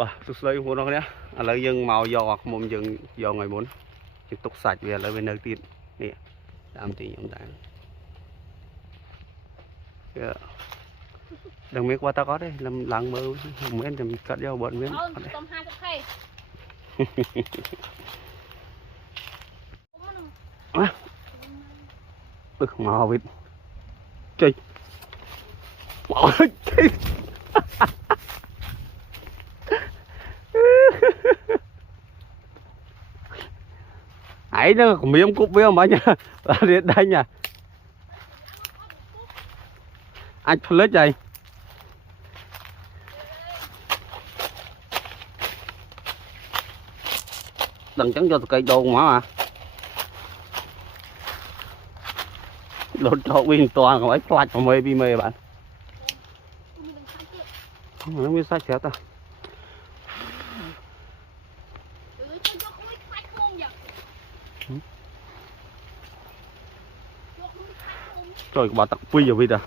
bà tôi lấy muốn nó nhé lấy dân màu giò mồm dân giò ngày muốn chỉ tục sạch về lấy bên nơi tiền nè làm thì ông ta đừng biết qua ta có đấy làm lăng mơ mấy em cắt dao bận miếng màu vịt chơi màu chơi ấy nó còn miếng cúp với ông bà nha là đến đây nha anh phân lết đây đừng trắng cho cây đồn mà lột cho pin toàn còn ấy plạch mà mê bi mê bạn không nó biết sai chết ta trời bà tặc quy rồi bây giờ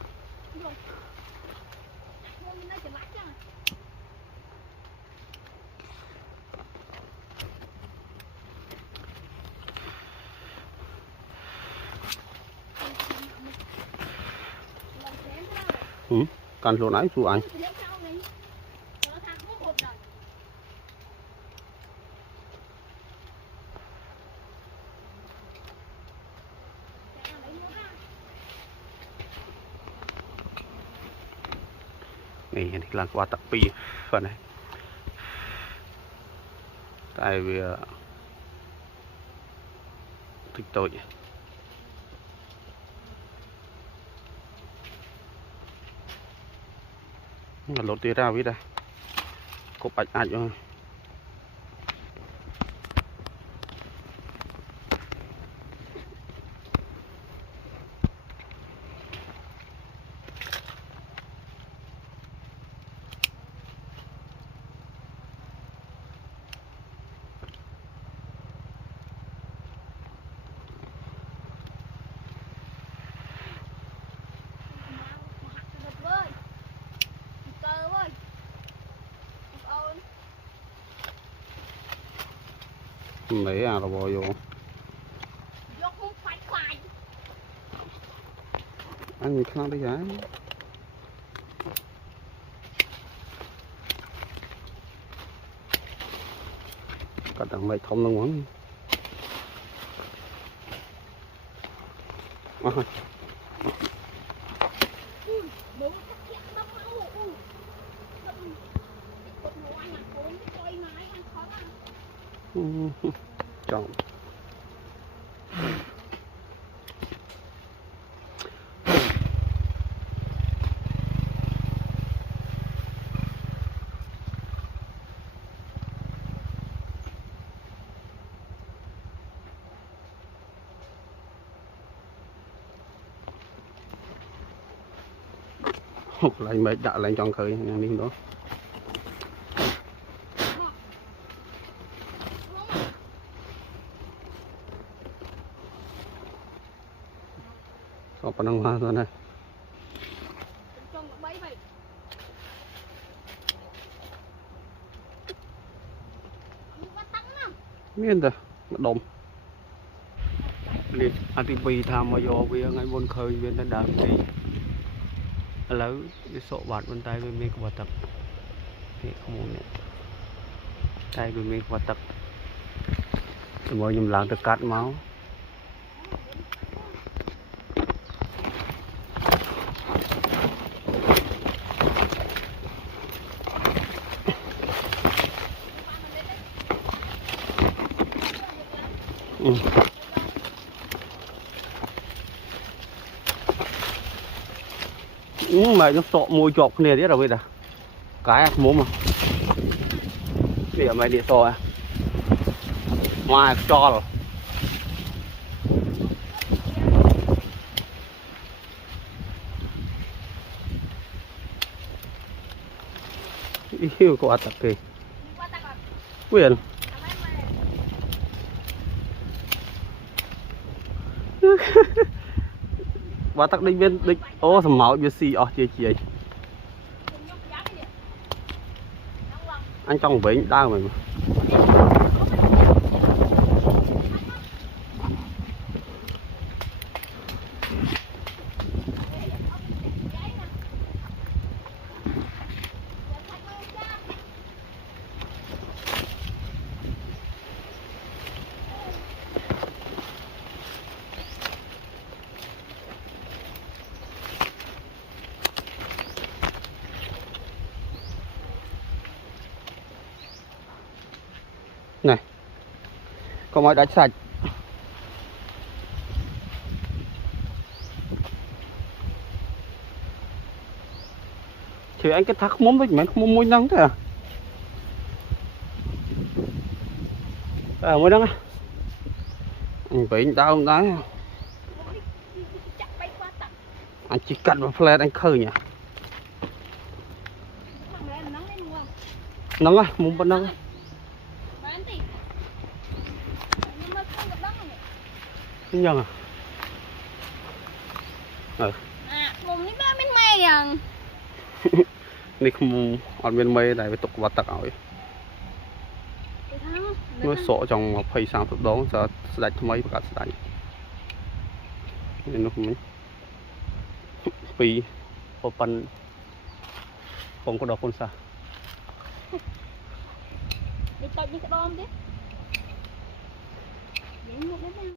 cần số nãy số anh này là quả tặc pi phần này tại vì thích tôi lột tía ra với đây cột bạch ảnh cho mấy à là bò vô anh nhìn khăn đấy hả cả đằng này thông luôn quán chọn lại mấy đã lại trong khơi đi đó có phần hoa rồi này miên rồi đom liệt ATP tham mà do về ngay buôn khơi bên đã đạp thì lấy cái sổ bát bên tay bên mình có tập thì không muốn tay bên mình có tập rồi nhầm làng từ cắt máu mà nó sọ môi chọc này đấy rồi bây giờ cái muốn mà bây giờ mày đi sọ à ngoài cho rồi yêu quả tặc kì quyền quả tặc đinh bên đinh ô thầm máu như xì ở chia chia anh trong vĩnh đau mày mà. Này, có mọi đã sạch. Thì anh cái thắc mắm với mẹ không môi nắng thế à? Môi nắng á. Anh bị đau không đấy. Anh chỉ cắt vào flash anh khơi nhỉ? Nắng á, muốn bắt nắng. Nhân à? Mùngនេះបានមានមេយ៉ាង នេះខ្ញុំអត់មានមេតែវាទុកវត្តទឹកឲ្យមើលសក់ចង់20 30ដងស្ដាច់ថ្មីប្រកាសស្ដាច់នេះនោះមិញពីប្រប៉ិនខ្ញុំក៏ដល់គុនសានេះតូចនេះក្តមទេនិយាយមកនេះ